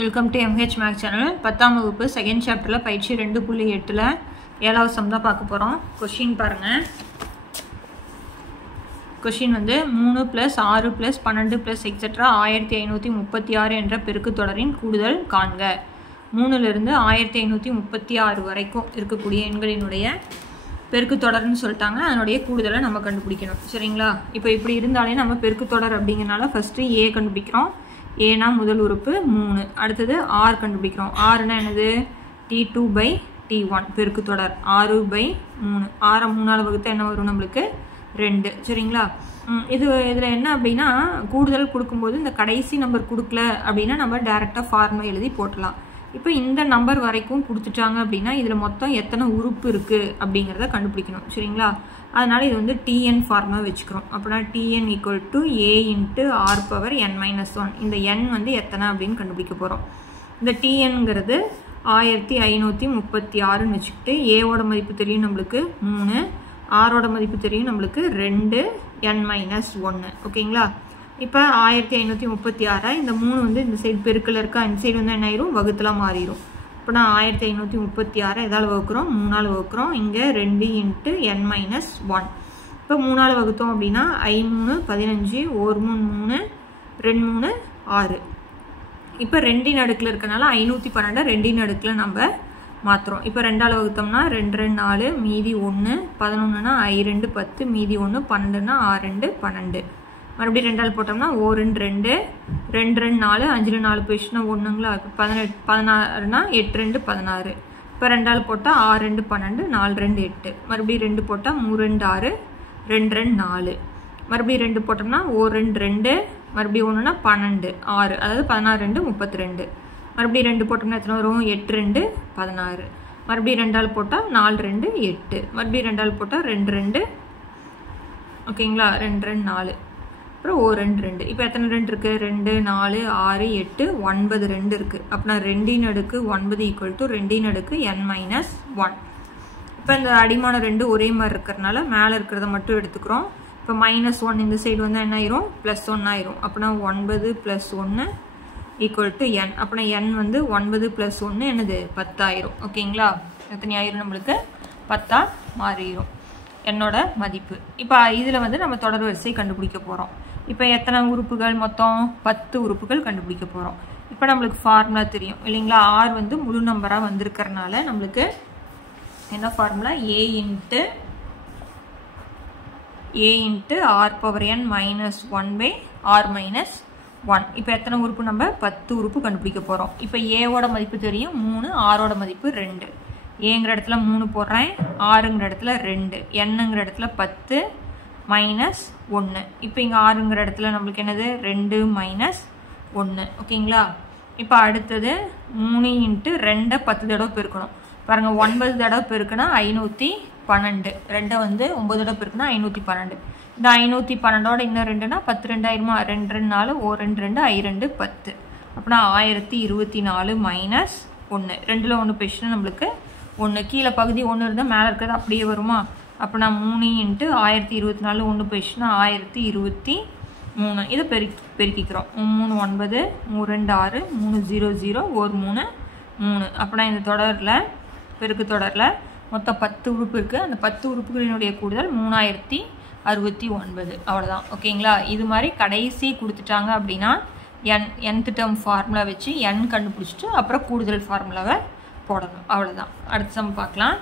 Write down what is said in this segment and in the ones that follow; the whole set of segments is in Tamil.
Welcome to MH Max channel. 10ஆம் வகுப்பு செகண்ட் சாப்டரில் பயிற்சி 2.8ல் 7வது சம் தான் பார்க்க போகிறோம். கொஷின் பாருங்கள். கொஷின் வந்து 3 + 6 + 12 + எக்ஸெட்ரா 1536 என்ற பெருக்கு தொடரின் கூடுதல் காண்க. 3லிருந்து 1536 வரைக்கும் இருக்கக்கூடிய எண்களினுடைய பெருக்கு தொடர்னு சொல்லிட்டாங்க. அதனுடைய கூடுதலை நம்ம கண்டுபிடிக்கணும். சரிங்களா? இப்போ இப்படி இருந்தாலே நம்ம பெருக்கு தொடர் அப்படிங்கிறனால ஃபஸ்ட்டு ஏ கண்டுபிடிக்கிறோம். ஏனா முதல் உறுப்பு 3. அடுத்தது ஆர் கண்டுபிடிக்கிறோம். ஆறுனா என்னது? T2/T1 பெருக்கு தொடர் 6/3. 6 3ஆல் வகுத்தா என்ன வரும்? நம்மளுக்கு 2. சரிங்களா? இதில் என்ன அப்படின்னா, கூடுதல் கொடுக்கும்போது இந்த கடைசி நம்பர் கொடுக்கல அப்படின்னா நம்ம டேரெக்டாக ஃபார்முலா எழுதி போட்டலாம். இப்போ இந்த நம்பர் வரைக்கும் கொடுத்துட்டாங்க அப்படின்னா இதில் மொத்தம் எத்தனை உறுப்பு இருக்குது அப்படிங்கிறத கண்டுபிடிக்கணும். சரிங்களா? அதனால் இது வந்து TN ஃபார்முலா வச்சுக்கிறோம். அப்படின்னா TN = A × R⁻n−1. இந்த n வந்து எத்தனை அப்படின்னு கண்டுபிடிக்க போகிறோம். இந்த TNங்கிறது 1536ன்னு வச்சுக்கிட்டு ஏவோட மதிப்பு தெரியும் நம்மளுக்கு 3, ஆரோட மதிப்பு தெரியும் நம்மளுக்கு 2, n-1. ஓகேங்களா? இப்போ 1536 இந்த 3 வந்து இந்த சைடு பெருக்கில் இருக்கா, இந்த சைடு வந்து என்ன ஆயிரும்? வகுத்தலாம் மாறிடும். இப்போ நான் 1536 எதால் வகுக்கிறோம்? 3ஆல் வகுக்கிறோம். இங்கே 2 × n-1. இப்போ 3ஆல் வகுத்தோம் அப்படின்னா 5 3 15, 1 3 3, 2 3 6. இப்போ 2 அடுக்கில் இருக்கனால 512 2 அடுக்கில் நம்ம மாற்றுறோம். இப்போ 2ஆல் வகுத்தோம்னா 2 2 4, மீதி 1, 11னா I2 10, மீதி 1, 12னா R2 12. மறுபடியும் 2ஆல் போட்டோம்னா 1 2 2 2 4, 5 4 போயிடுச்சுன்னா 1ங்களா? இப்போ 18 16னா 8 2 16. இப்போ 2ஆல் போட்டால் 6 2 12, 4 2 8. மறுபடியும் 2 போட்டால் 3 2 6, 2 2 4. மறுபடியும் 2 போட்டோம்னா 1 2 2, மறுபடியும் 1னா 12 6, அதாவது 16 2 32. மறுபடியும் 2 போட்டோம்னா எத்தனை வரும்? 8 2 16. மறுபடியும் 2ஆல் போட்டால் 4 2 8. மறுபடியும் 2ஆல் போட்டால் 2 2. ஓகேங்களா? 2 2 4. அப்புறம் 1 2 2. இப்போ எத்தனை 2 இருக்குது? 2 4 6 8 9 2 இருக்குது. அப்படின்னா 2 அடுக்கு 9 = 2 அடுக்கு n-1. இப்போ இந்த அடிமான 2 ஒரே மாதிரி இருக்கிறதுனால மேலே இருக்கிறத மட்டும் எடுத்துக்கிறோம். இப்போ -1 இந்த சைடு வந்து என்ன ஆயிரும்? +1 ஆயிரும். அப்படின்னா 9 + 1 = n. அப்படின்னா n வந்து 9 + 1 என்னது? 10 ஆயிரும். ஓகேங்களா? எத்தனை ஆயிரும்? நம்மளுக்கு 10ஆ மாறிடும் என்னோட மதிப்பு. இப்போ இதில் வந்து நம்ம தொடர் வரிசை கண்டுபிடிக்க போகிறோம். இப்போ எத்தனை உறுப்புகள்? மொத்தம் 10 உறுப்புகள் கண்டுபிடிக்க போகிறோம். இப்போ நம்மளுக்கு ஃபார்முலா தெரியும் இல்லைங்களா? R வந்து முழு நம்பராக வந்திருக்கிறதுனால நம்மளுக்கு என்ன ஃபார்முலா? A × R⁻n−1/R-1. இப்போ எத்தனை உறுப்பு? நம்ம 10 உறுப்பு கண்டுபிடிக்க போகிறோம். இப்போ ஏவோட மதிப்பு தெரியும் 3, ஆரோட மதிப்பு 2. ஏங்கிற இடத்துல 3 போடுறேன், ஆறுங்கிற இடத்துல 2, என்னங்கிற இடத்துல 10 -1. இப்போ இங்கே ஆறுங்கிற இடத்துல நம்மளுக்கு என்னது? 2 - 1. ஓகேங்களா? இப்போ அடுத்தது 3 × 2 10 தடவை பெருக்கணும். பாருங்கள், 9 தடவை பெருக்குனா 512. 2 வந்து 9 தடவை பெருக்குனா 512. இந்த 512ஓட இன்னும் 2னா 10 2 ஆயிருமா? 2 2 4, 1 2 2, I2 10. அப்படின்னா 1024 - 1. 2ல் 1 போயிடுச்சுன்னா நம்மளுக்கு 1. கீழே பகுதி 1 இருந்தால் மேலே இருக்கிறது அப்படியே வருமா? அப்படின்னா 3 × 1024 1 போயிடுச்சுன்னா 1023. இதை பெருக்கிக்கிறோம். 3 9, 3 2 6, 3 0 0, 1 3 3. அப்படின்னா இந்த தொடரில் பெருக்கு தொடரில் மொத்தம் 10 உறுப்பு இருக்குது. அந்த 10 உறுப்புகளினுடைய கூடுதல் 3069. அவ்வளோதான். ஓகேங்களா? இது மாதிரி கடைசி கொடுத்துட்டாங்க அப்படின்னா nth டேர்ம் ஃபார்முலா வச்சு n கண்டுபிடிச்சிட்டு அப்புறம் கூடுதல் ஃபார்முலாவை போடணும். அவ்வளோதான். அடுத்த சம் பார்க்கலாம்.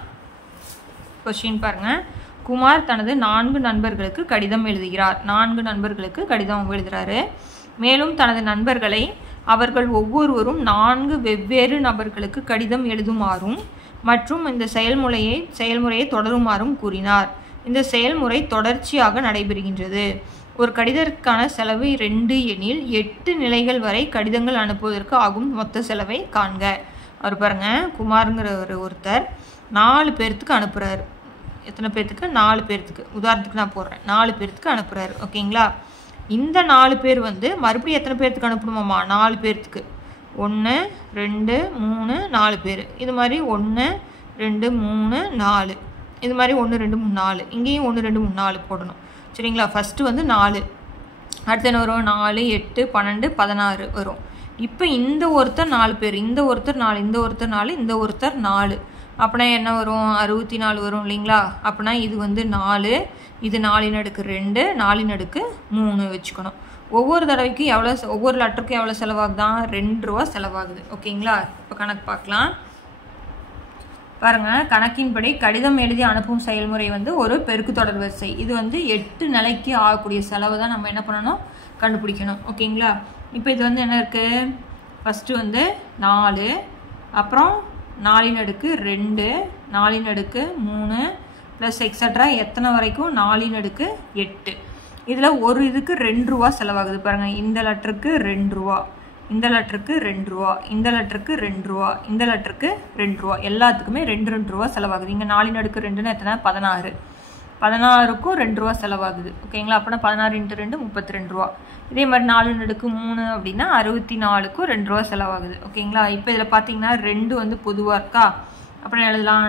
கொஸ்டின் பாருங்கள். குமார் தனது 4 நண்பர்களுக்கு கடிதம் எழுதுகிறார். 4 நண்பர்களுக்கு கடிதம் எழுதுகிறாரு. மேலும் தனது நண்பர்களை அவர்கள் ஒவ்வொருவரும் 4 வெவ்வேறு நபர்களுக்கு கடிதம் எழுதுமாறும் மற்றும் இந்த செயல்முறையை தொடருமாறும் கூறினார். இந்த செயல்முறை தொடர்ச்சியாக நடைபெறுகின்றது. ஒரு கடிதத்திற்கான செலவு 2 எனில் 8 நிலைகள் வரை கடிதங்கள் அனுப்புவதற்கு ஆகும் மொத்த செலவை காண்க. அவர் பாருங்க, குமாருங்கிற ஒருத்தர் 4 பேர்த்துக்கு அனுப்புகிறாரு. எத்தனை பேர்த்துக்கு? 4 பேர்த்துக்கு. உதாரணத்துக்கு நான் போடுறேன், 4 பேர்த்துக்கு அனுப்புகிறாரு. ஓகேங்களா? இந்த 4 பேர் வந்து மறுபடியும் எத்தனை பேர்த்துக்கு அனுப்பணுமாம்மா? 4 பேர்த்துக்கு. 1 2 3 4 பேர். இது மாதிரி 1 2 3 4. இது மாதிரி 1 2 3 4. இங்கேயும் 1 2 3 4 போடணும். சரிங்களா? ஃபஸ்ட்டு வந்து 4. அடுத்து என்ன வரும்? 4 8 12 16 வரும். இப்போ இந்த ஒருத்தர் 4 பேர், இந்த ஒருத்தர் 4, இந்த ஒருத்தர் 4, இந்த ஒருத்தர் 4. அப்படின்னா என்ன வரும்? 64 வரும் இல்லைங்களா? அப்படின்னா இது வந்து 4, இது 4/2, 4/3 வச்சுக்கணும். ஒவ்வொரு தடவைக்கும் எவ்வளோ, ஒவ்வொரு லெட்டருக்கும் எவ்வளோ செலவாகுதான்? 2 ரூபா செலவாகுது. ஓகேங்களா? இப்போ கணக்கு பார்க்கலாம் பாருங்கள். கணக்கின்படி கடிதம் எழுதி அனுப்பும் செயல்முறை வந்து ஒரு பெருக்கு தொடர் வரிசை. இது வந்து 8 நிலைக்கு ஆகக்கூடிய செலவு தான் நம்ம என்ன பண்ணணும்? கண்டுபிடிக்கணும். ஓகேங்களா? இப்போ இது வந்து என்ன இருக்குது? ஃபஸ்ட்டு வந்து 4, அப்புறம் 4/2, 4/3 ப்ளஸ் எக்ஸட்ரா எத்தனை வரைக்கும்? 4/8. இதில் ஒரு இதுக்கு 2 ரூபா செலவாகுது பாருங்கள். இந்த லெட்டருக்கு 2 ரூபா, இந்த லெட்டருக்கு 2 ரூபா, இந்த லெட்டருக்கு 2 ரூபா, இந்த லெட்டருக்கு 2 ரூபா, எல்லாத்துக்குமே 2 ரூபா செலவாகுது. இங்கே 4/2 எத்தனை? 16. 16க்கும் 2 ரூபா செலவாகுது. ஓகேங்களா? அப்படின்னா 16 × 2 32 ரூபா. இதே மாதிரி 4/3 அப்படின்னா 64க்கும் 2 ரூபா செலவாகுது. ஓகேங்களா? இப்போ இதில் பார்த்தீங்கன்னா 2 வந்து பொதுவாக இருக்கா? அப்புறம் எழுதலாம்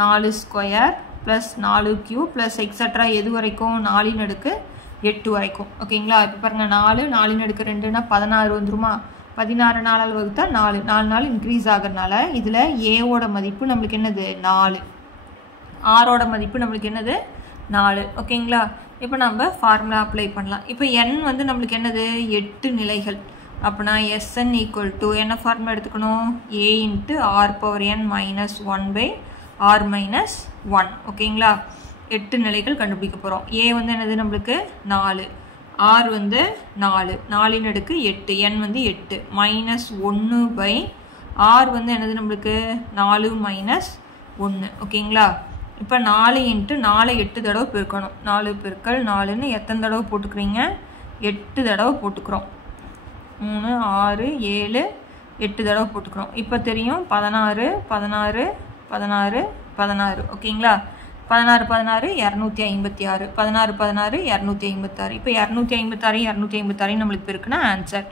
4 square plus 4 cube plus extra எது வரைக்கும்? 4/8 வரைக்கும். ஓகேங்களா? இப்போ பாருங்கள் 4 16 வந்துருமா? 16 4ஆல் வகுத்தா 4 4 இன்க்ரீஸ் ஆகிறதுனால இதில் ஏவோட மதிப்பு நம்மளுக்கு என்னது? 4. ஆரோட மதிப்பு நம்மளுக்கு என்னது? 4. ஓகேங்களா? இப்போ நம்ம ஃபார்முலா அப்ளை பண்ணலாம். இப்போ n வந்து நம்மளுக்கு என்னது? 8 நிலைகள். அப்படின்னா Sn = என்ன ஃபார்முலா எடுத்துக்கணும்? a × r⁻n - 1/r - 1. ஓகேங்களா? 8 நிலைகள் கண்டுபிடிக்க போகிறோம். a வந்து என்னது நம்மளுக்கு? 4, r வந்து 4, 4/8, n வந்து 8 -1/r வந்து என்னது நம்மளுக்கு? 4 - 1. ஓகேங்களா? இப்போ 4 × 4 8 தடவை பெருக்கணும். 4 × 4ன்னு எத்தனை தடவை போட்டுக்கிறீங்க? 8 தடவை போட்டுக்கிறோம். 3 6 7 8 தடவை போட்டுக்கிறோம். இப்போ தெரியும் 16 16 16 16. ஓகேங்களா? 16 16 256, 16 16 256. இப்போ 256 256 நம்மளுக்கு பெருக்குன்னா ஆன்சர்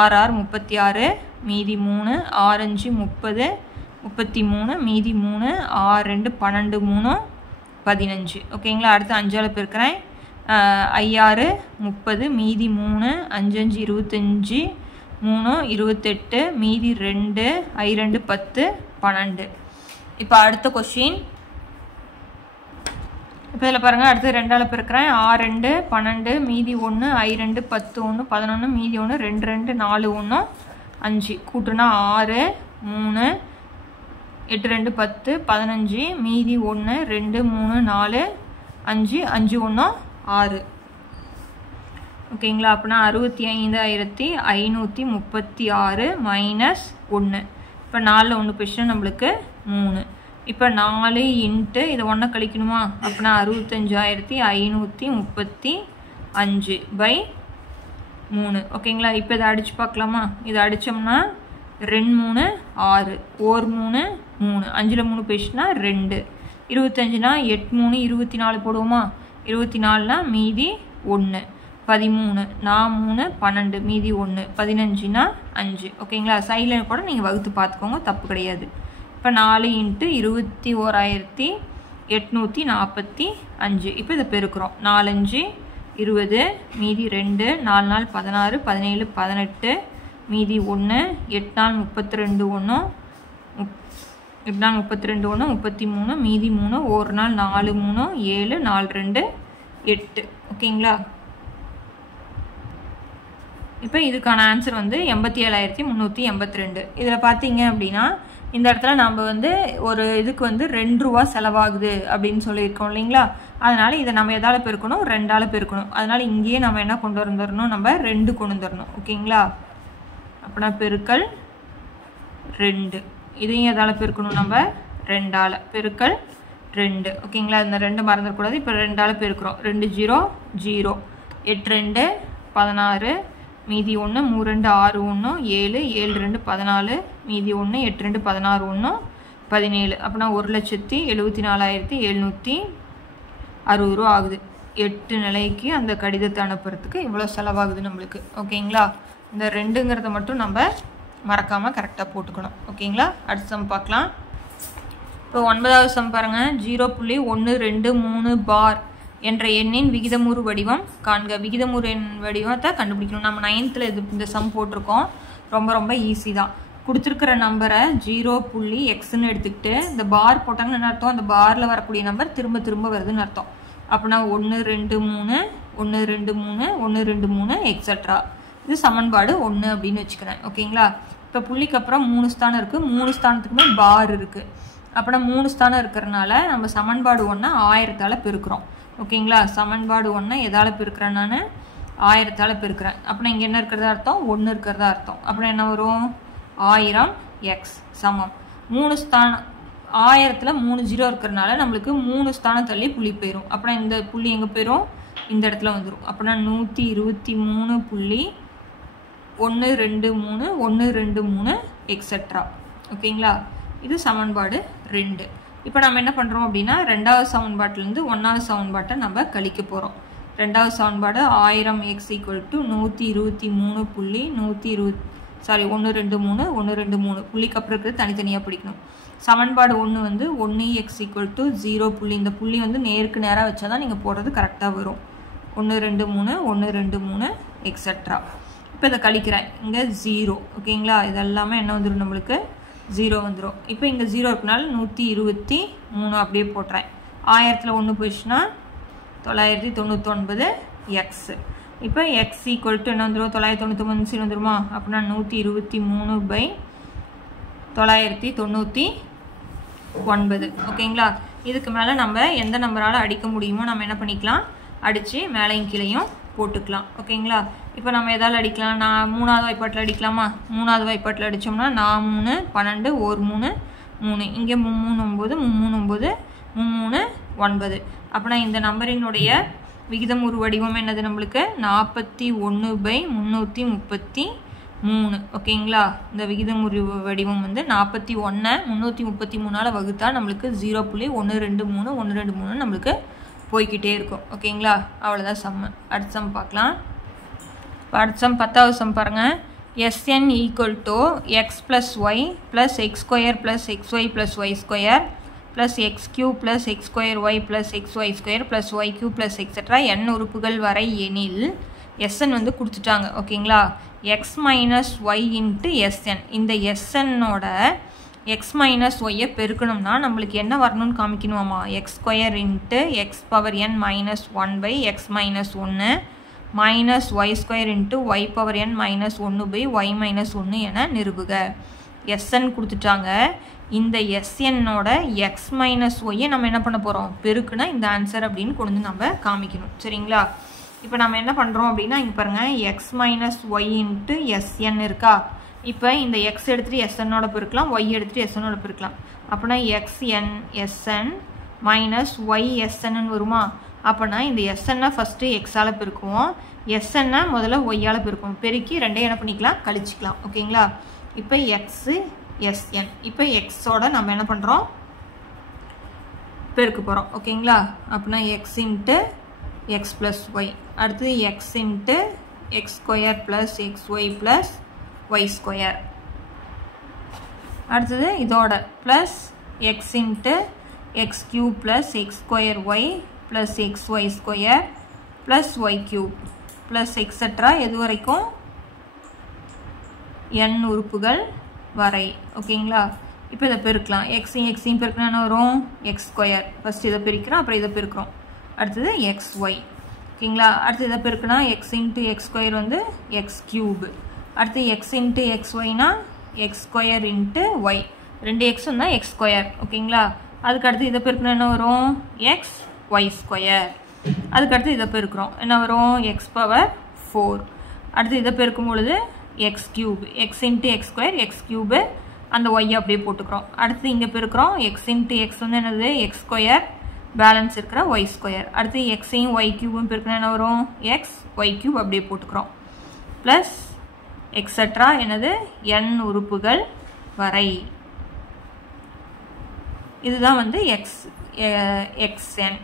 6 6 36, மீதி 3, 6 5 30, 33, மீதி 3, 6 2 12, 3 15. ஓகேங்களா? அடுத்து 5ஆல் பெருக்கிறேன். 5 6 30, மீதி 3, 5 5 25, 3 28, மீதி 2, I 2 10 12. இப்போ அடுத்த கொஸ்டின். இப்போ இதில் பாருங்கள். அடுத்து 2ஆல் பெருக்கிறேன். 6 2 12, மீதி 1, I 2 10 1 11, மீதி 1 2 2 4 1 5. கூட்டுனா 6 3 8 2 10 15, மீதி 1 2 3 4 5 5 1 6. ஓகேங்களா? அப்படின்னா 65,536 மைனஸ் 1. இப்போ 4ல் 1 போயிடுச்சுன்னா நம்மளுக்கு 3. இப்போ 4 இன்ட்டு இதை 1 கழிக்கணுமா? அப்படின்னா 65,535/3. ஓகேங்களா? இப்போ இதை அடித்து பார்க்கலாமா? இதை அடித்தோம்னா 2 3 6, 1 3 3, 5ல் 3 போயிடுச்சுன்னா 2. 25னா 8 3 24 போடுவோமா? 24னா மீதி 1. 13 4 3 12, மீதி 1. 15னா 5. ஓகேங்களா? சைடில் கூட நீங்கள் வகுத்து பார்த்துக்கோங்க, தப்பு கிடையாது. இப்போ 4 × 21,845. இப்போ இதை பெருக்கிறோம். 4 5 20, மீதி 2, 4 4 16, 17 18, மீதி 1, 8 4 32 1, 8 4 32 1 33, மீதி 3, 1 நாள் 4 3 7 4 2 8. ஓகேங்களா? இப்போ இதுக்கான ஆன்சர் வந்து 87,382. இதில் பார்த்தீங்க அப்படின்னா இந்த இடத்துல நம்ம வந்து ஒரு இதுக்கு வந்து 2 ரூபா செலவாகுது அப்படின்னு சொல்லியிருக்கோம் இல்லைங்களா? அதனால் இதை நம்ம எதால் பெருக்கணும்? 2ஆல் பெருக்கணும். அதனால் இங்கேயே நம்ம என்ன கொண்டு வந்துடணும்? நம்ம 2 கொண்டு வந்துடணும். ஓகேங்களா? அப்படின்னா பெருக்கல் 2. இதையும் எதால் பெருக்கணும்? நம்ம 2ஆல் பெருக்கல் 2. ஓகேங்களா? இந்த 2 மறந்துடக்கூடாது. இப்போ 2ஆல் பெருக்கிறோம். 2 0 0, 8 2 16, மீதி 1, 3 2 6 1 7, 7 2 14, மீதி 1, 8 2 16 1 17. அப்படின்னா 1,74,760 ரூபா ஆகுது. 8 நிலைக்கு அந்த கடிதத்தை அனுப்புறதுக்கு இவ்வளோ செலவாகுது நம்மளுக்கு. ஓகேங்களா? இந்த 2ங்கிறத மட்டும் நம்ம மறக்காமல் கரெக்டாக போட்டுக்கணும். ஓகேங்களா? அடுத்த சம் பார்க்கலாம். இப்போ 9வது சம் பாருங்கள். 0.123 பார் என்ற எண்ணின் விகிதமுறு வடிவம் காண்க. விகிதமுறு எண் வடிவத்தை கண்டுபிடிக்கணும். நம்ம 9th இந்த சம் போட்டிருக்கோம். ரொம்ப ரொம்ப ஈஸி தான். கொடுத்துருக்கிற நம்பரை 0.xன்னு எடுத்துக்கிட்டு இந்த பார் போட்டாங்கன்னு என்ன அர்த்தம்? அந்த பாரில் வரக்கூடிய நம்பர் திரும்ப திரும்ப வருதுன்னு அர்த்தம். அப்படின்னா 1 2 3 1 2 3 1 2 3 எக்ஸட்ரா. இது சமன்பாடு 1 அப்படின்னு வச்சுக்கிறேன். ஓகேங்களா? இப்போ புள்ளிக்கு அப்புறம் 3 ஸ்தானம் இருக்குது. 3 ஸ்தானத்துக்குமே பார் இருக்குது. அப்படின்னா 3 ஸ்தானம் இருக்கிறனால நம்ம சமன்பாடு 1 1000ஆல் பெருக்கிறோம். ஓகேங்களா? சமன்பாடு 1 எதால் பெருக்கிறேன்? நான் 1000ஆல் பெருக்கிறேன். அப்படின்னா இங்கே என்ன இருக்கிறதா அர்த்தம்? 1 இருக்கிறதா அர்த்தம். அப்படின்னா என்ன வரும்? 1000x சமம் 3 ஸ்தானம். 1000ல் 3 0 இருக்கிறனால நம்மளுக்கு 3 ஸ்தானம் தள்ளி புள்ளி போயிடும். அப்படின்னா இந்த புள்ளி எங்கே போயிடும்? இந்த இடத்துல வந்துடும். அப்படின்னா 123.123 123 எக்ஸட்ரா. ஓகேங்களா? இது சமன்பாடு 2. இப்போ நம்ம என்ன பண்ணுறோம் அப்படின்னா 2வது சமன்பாட்டிலேருந்து 1வது சமன்பாட்டை நம்ம கழிக்க போகிறோம். 2வது சமன்பாடு 1000x = 123 123 புள்ளிக்கு அப்புறம் இருக்கிறது தனித்தனியாக பிடிக்கணும். சமன்பாடு 1 வந்து 1x = 0 புள்ளி. இந்த புள்ளி வந்து நேருக்கு நேராக வச்சா தான் நீங்கள் போடுறது கரெக்டாக வரும். 123 123 எக்ஸட்ரா. இப்போ இதை கழிக்கிறேன். இங்கே 0. ஓகேங்களா? இதெல்லாமே என்ன வந்துடும்? நம்மளுக்கு 0 வந்துடும். இப்போ இங்கே 0 இருக்கனால 123 அப்படியே போட்டுறேன். 1000ல் 1 போயிடுச்சுன்னா 999x. இப்போ x = என்ன வந்துடும்? 999 வந்துடுமா? அப்படின்னா 123/999. ஓகேங்களா? இதுக்கு மேலே நம்ம எந்த நம்பரால் அடிக்க முடியுமோ நம்ம என்ன பண்ணிக்கலாம்? அடித்து மேலையும் கீழையும் போட்டுக்கலாம். ஓகேங்களா? இப்போ நம்ம எதால் அடிக்கலாம்? நான் 3வது வாய்ப்பாட்டில் அடிக்கலாமா? 3வது வாய்ப்பாட்டில் அடித்தோம்னா 4 3 12 1 3 3. இங்கே 3 9 3 9 9. அப்படின்னா இந்த நம்பரினுடைய விகிதமுறு வடிவம் என்னது? நம்மளுக்கு 41/333. ஓகேங்களா? இந்த விகிதமுறு வடிவம் வந்து 41 333ஆல் வகுத்தா நம்மளுக்கு 0.123 123 நம்மளுக்கு போய்கிட்டே இருக்கும். ஓகேங்களா? அவ்வளோதான் சம்மு. அடுத்த சம் பார்க்கலாம். இப்போ அடுத்த சம் 10வது சம் பாருங்கள். Sn = x + y + x² + xy + y² + x³ + x²y + xy² + y³ + extra n உறுப்புகள் வரை எனில் Sn வந்து கொடுத்துட்டாங்க. ஓகேங்களா? x - y × Sn. இந்த Snோட x - y பெருக்கணும்னா நம்மளுக்கு என்ன வரணும்னு காமிக்கணுமா? x² × x⁻n - 1/x - 1 -y² × y⁻n - 1/y - 1 என நிறுவுக. Sn கொடுத்துட்டாங்க. இந்த Snோட x - y நம்ம என்ன பண்ண போகிறோம்? பெருக்குனா இந்த ஆன்சர் அப்படின்னு கொண்டு நம்ம காமிக்கணும். சரிங்களா? இப்போ நம்ம என்ன பண்ணுறோம் அப்படின்னா இங்கே பாருங்கள், x - y × Sn இருக்கா? இப்போ இந்த x எடுத்துகிட்டு Snோட பெருக்கலாம், y எடுத்துகிட்டு Snோட பெருக்கலாம். அப்படின்னா xn Sn - y Sn வருமா? அப்படின்னா இந்த Sn ஃபஸ்ட்டு எக்ஸால் பெருக்குவோம், Sn முதல்ல ஒய்யால் பெருக்குவோம். பெருக்கி ரெண்டையும் என்ன பண்ணிக்கலாம்? கழிச்சிக்கலாம். ஓகேங்களா? இப்போ x Sn. இப்போ எக்ஸோட நம்ம என்ன பண்ணுறோம்? பெருக்க போகிறோம். ஓகேங்களா? அப்படின்னா x × x + y. அடுத்து x × x² + xy + y². அடுத்தது இதோட plus x × x³ + x²y + xy² + y³ + extra எது வரைக்கும்? n உறுப்புகள் வரை. ஓகேங்களா? இப்போ இதை பெருக்கலாம். எக்ஸையும் பெருக்கினா என்ன வரும்? x². ஃபஸ்ட்டு இதை பெருக்கிறோம், அப்புறம் இதை பெருக்கிறோம். அடுத்தது xy. ஓகேங்களா? அடுத்து இதை பெருக்குனா x × x² வந்து x³. அடுத்து x × xyனா x² × y. 2 x தான் x². ஓகேங்களா? அதுக்கு அடுத்து இதை பெருக்குனா என்ன வரும்? xy². அதுக்கடுத்து இதை பெருக்கிறோம். என்ன வரும்? x⁴. அடுத்து இதை பெருக்கும் பொழுது x³. x × x² x³ அந்த y அப்படியே போட்டுக்கிறோம். அடுத்து இங்கே பெருக்கிறோம். x × x வந்து என்னது? x² பேலன்ஸ் இருக்கிற y². அடுத்து xையும் y³ பெருக்கினா என்ன வரும்? xy³ அப்படியே போட்டுக்கிறோம். ப்ளஸ் எக்ஸட்ரா என்னது? n உறுப்புகள் வரை. இதுதான் வந்து xn.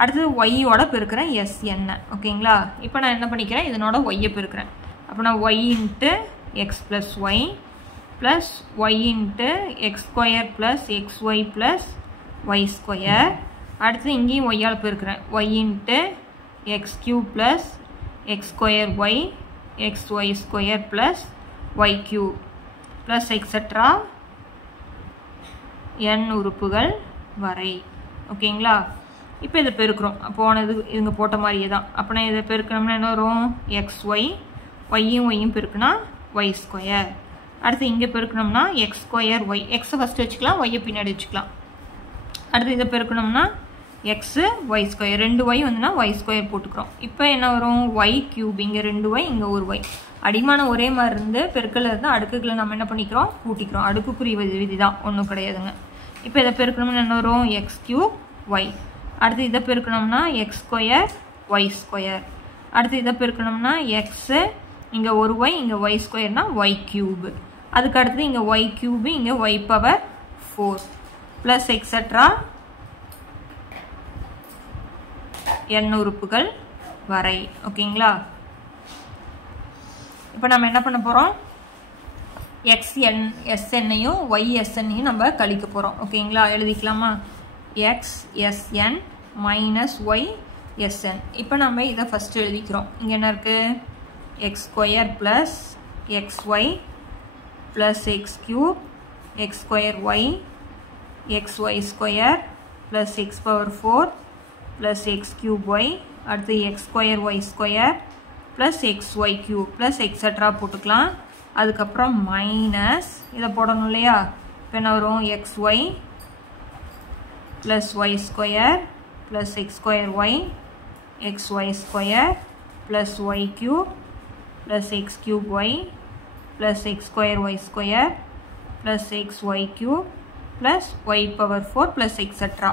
அடுத்தது ஒய்யோட பெருக்கிறேன் Sn. ஓகேங்களா? இப்போ நான் என்ன பண்ணிக்கிறேன்? இதனோட ஒய்யை பெருக்கிறேன். அப்போ நான் y × x + y plus y × x² + xy + y². அடுத்து இங்கேயும் ஒய்யால் பெருக்கிறேன். Y into X cube plus X square Y X Y square plus Y cube plus extra n உறுப்புகள் வரை. ஓகேங்களா? இப்போ இதை பெருக்கிறோம். போனது இதுங்க போட்ட மாதிரியே தான். அப்போனா இதை பெருக்கணும்னா என்ன வரும்? எக்ஸ் ஒய் ஒய்யும் ஒய்யும் பெருக்குனா ஒய் ஸ்கொயர். அடுத்து இங்கே பெருக்கணும்னா எக்ஸ் ஸ்கொயர் ஒய். எக்ஸை ஃபஸ்ட்டு வச்சுக்கலாம், ஒய்யை பின்னாடி வச்சுக்கலாம். அடுத்து இதை பெருக்கணும்னா எக்ஸு ஒய் ஸ்கொயர். 2 ஒய் வந்துன்னா ஒய் ஸ்கொயர் போட்டுக்கிறோம். இப்போ என்ன வரும்? Y cube. இங்கே 2 ஒய் இங்கே 1 ஒய். அடிமானம் ஒரே மாதிரி இருந்து பெருக்கல் இருந்தால் அடுக்குகளை நம்ம என்ன பண்ணிக்கிறோம்? கூட்டிக்கிறோம். அடுக்குக்குரிய விதி தான், ஒன்றும் கிடையாதுங்க. இப்போ இதை பெருக்கணும்னா என்ன வரும்? X cube Y. அடுத்து இதை பெருக்கணும்னா எக்ஸ் ஸ்கொயர் ஒய் ஸ்கொயர். அடுத்து இதை பெருக்கணும்னா எக்ஸு இங்கே 1 ஒய் இங்கே ஒய் ஸ்கொயர்னா ஒய் கியூபு. அதுக்கு அடுத்தது இங்கே ஒய் கியூபு இங்கே y power 4 plus extra n உறுப்புகள் வரை. ஓகேங்களா? இப்போ நம்ம என்ன பண்ண போகிறோம்? xn sn-ஐயும் ysn-ஐயும் நம்ம கழிக்க போகிறோம். ஓகேங்களா? எழுதிக்கலாமா? xsn minus ysn. இப்போ நம்ம இதை ஃபஸ்ட்டு எழுதிக்கிறோம். இங்கே என்ன இருக்குது? X square plus X Y plus X cube X square Y X Y square plus X power 4 plus X cube Y. அடுத்து X square Y square plus X Y cube plus extra போட்டுக்கலாம். அதுக்கப்புறம் மைனஸ் இதை போடணும் இல்லையா? இப்போ என்ன வரும்? X Y plus Y square plus X square Y X Y square plus Y cube plus X cube y plus X square Y square plus X Y cube plus y power 4 plus extra.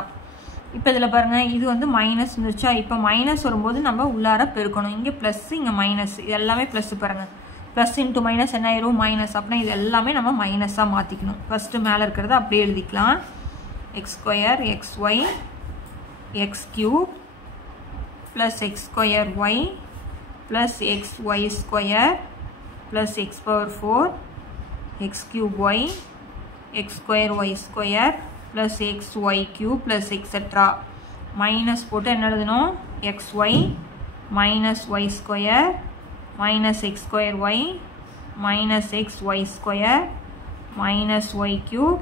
இப்போ இதில் பாருங்கள், இது வந்து மைனஸ் இருந்துச்சா? இப்போ மைனஸ் வரும்போது நம்ம உள்ளார பெருக்கணும். இங்கே ப்ளஸ் இங்கே மைனஸ், இது எல்லாமே ப்ளஸ். பாருங்கள், ப்ளஸ் இன்ட்டு மைனஸ் என்ன ஆயிரும்? மைனஸ். அப்படின்னா இது எல்லாமே நம்ம மைனஸாக மாற்றிக்கணும். ஃபஸ்ட்டு மேலே இருக்கிறத அப்படியே எழுதிக்கலாம். X square x y x cube plus X square y plus X Y square plus X power 4 x cube y x square Y square plus X Y cube plus extra. Minus போட்டு என்ன எழுதணும்? X Y minus y square minus X square y minus X Y square minus y cube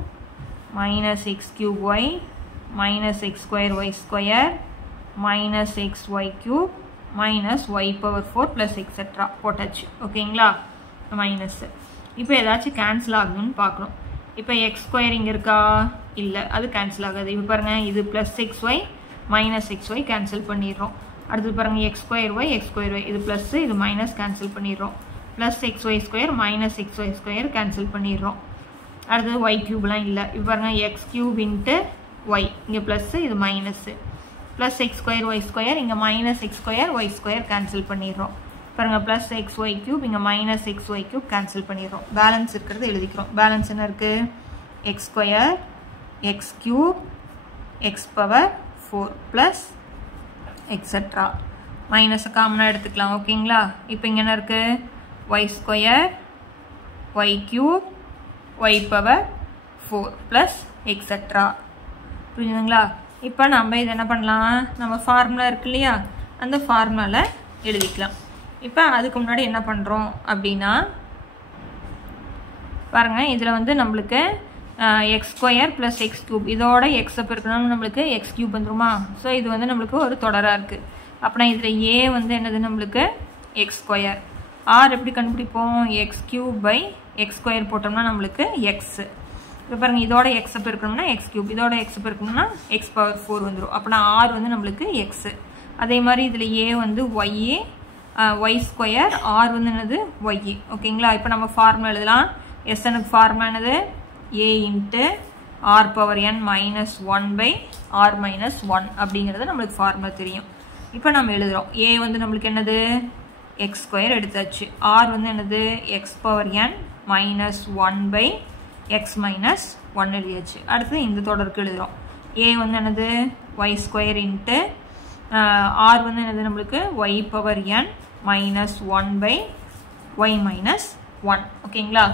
minus x cube y minus X square Y square minus X Y cube minus Y power 4 plus extra போட்டாச்சு. ஓகேங்களா? மைனஸ். இப்போ ஏதாச்சும் கேன்சல் ஆகணும்னு பார்க்கணும். இப்போ எக்ஸ் ஸ்கொயர் இங்கே இருக்கா? இல்லை, அது கேன்சல் ஆகாது. இப்போ பாருங்கள், இது plus X Y minus X Y cancel பண்ணிடுறோம். அடுத்து பாருங்கள், எக்ஸ் ஸ்கொயர் ஒய் இது ப்ளஸ் இது மைனஸ் கேன்சல் பண்ணிடுறோம். Plus X Y square minus X Y square cancel பண்ணிடுறோம். அடுத்தது ஒய் கியூப்லாம் இல்லை. இப்போ பாருங்கள், எக்ஸ் கியூப் இன்ட்டு ஒய் இங்கே ப்ளஸ்ஸு இது minus plus X square Y square இங்கே minus X square Y square cancel பண்ணிடுறோம். பாருங்கள், ப்ளஸ் எக்ஸ் ஒய் கியூப் இங்கே minus X Y cube cancel பண்ணிடுறோம். பேலன்ஸ் இருக்கிறது எழுதிக்கிறோம். பேலன்ஸ் என்ன இருக்குது? X square x cube x power 4 plus extra. மைனஸை காமனாக எடுத்துக்கலாம். ஓகேங்களா? இப்போ இங்கே என்ன இருக்குது? Y square y cube y power 4 plus extra. புரியுதுங்களா? இப்போ நம்ம இது என்ன பண்ணலாம்? நம்ம ஃபார்முலா இருக்கு இல்லையா? அந்த ஃபார்முலாவில் எழுதிக்கலாம். இப்போ அதுக்கு முன்னாடி என்ன பண்ணுறோம் அப்படின்னா, பாருங்கள், இதில் வந்து நம்மளுக்கு X square plus X cube இதோட எக்ஸை பெருக்கணும்னு நம்மளுக்கு எக்ஸ் கியூப் வந்துருமா? ஸோ இது வந்து நம்மளுக்கு ஒரு தொடராக இருக்குது. அப்படின்னா இதில் ஏ வந்து என்னது? நம்மளுக்கு எக்ஸ் ஸ்கொயர். ஆர் எப்படி கண்டுபிடிப்போம்? X cube by x square போட்டோம்னா நம்மளுக்கு எக்ஸு. இப்போ பாருங்கள், இதோட எக்ஸை பெருக்கணும்னா எக்ஸ் கியூப், இதோட எக்ஸை பெருக்கணும்னா எக்ஸ் பவர் 4 வந்துடும். அப்படின்னா ஆர் வந்து நம்மளுக்கு எக்ஸு. அதே மாதிரி இதில் ஏ வந்து ஒய்ஏ ஒய் ஸ்கொயர், ஆர் வந்து என்னது? ஒய்ஏ. ஓகேங்களா? இப்போ நம்ம ஃபார்முலா எழுதலாம். எஸ்எனுக்கு ஃபார்முலா என்னது? A into R power N minus 1 by R minus 1 அப்படிங்கிறது நம்மளுக்கு ஃபார்முலா தெரியும். இப்போ நம்ம எழுதுகிறோம். ஏ வந்து நம்மளுக்கு என்னது? எக்ஸ் ஸ்கொயர் எடுத்தாச்சு. ஆர் வந்து என்னது? X power N minus 1 by x minus 1 எழுதியாச்சு. அடுத்து இந்த தொடருக்கு எழுதுகிறோம். ஏ வந்து என்னது? ஒய் ஸ்கொயர் இன்ட்டு ஆர் வந்து என்னது? நம்மளுக்கு y power N minus 1 by y minus 1. ஓகேங்களா?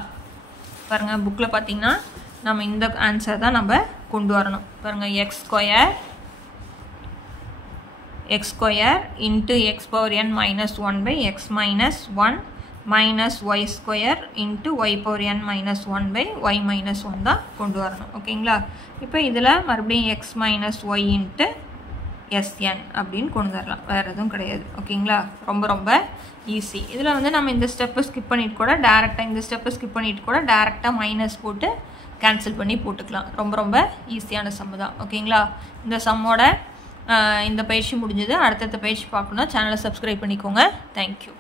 பாருங்கள், புக்கில் பார்த்தீங்கன்னா நம்ம இந்த ஆன்சர் தான் நம்ம கொண்டு வரணும். பாருங்கள், X square x square into x power n minus 1 by x minus 1 minus y square into y power n minus 1 by y minus 1 தான் கொண்டு வரணும் ஓகேங்களா இப்போ இதில் மறுபடியும் x minus y into sn அப்படின்னு கொண்டு வரலாம் வேறு எதுவும் கிடையாது ஓகேங்களா ரொம்ப ரொம்ப ஈஸி இதில் வந்து நம்ம இந்த ஸ்டெப்பை ஸ்கிப் பண்ணிட்டு கூட டேரெக்டாக இந்த ஸ்டெப்பை ஸ்கிப் பண்ணிட்டு கூட டேரெக்டாக மைனஸ் போட்டு கேன்சல் பண்ணி போட்டுக்கலாம் ரொம்ப ரொம்ப ஈஸியான சம்மு தான் ஓகேங்களா இந்த சம்மோட இந்த பயிற்சி முடிஞ்சது அடுத்தடுத்த பயிற்சி பார்க்கணுன்னா சேனலை சப்ஸ்கிரைப் பண்ணிக்கோங்க தேங்க்யூ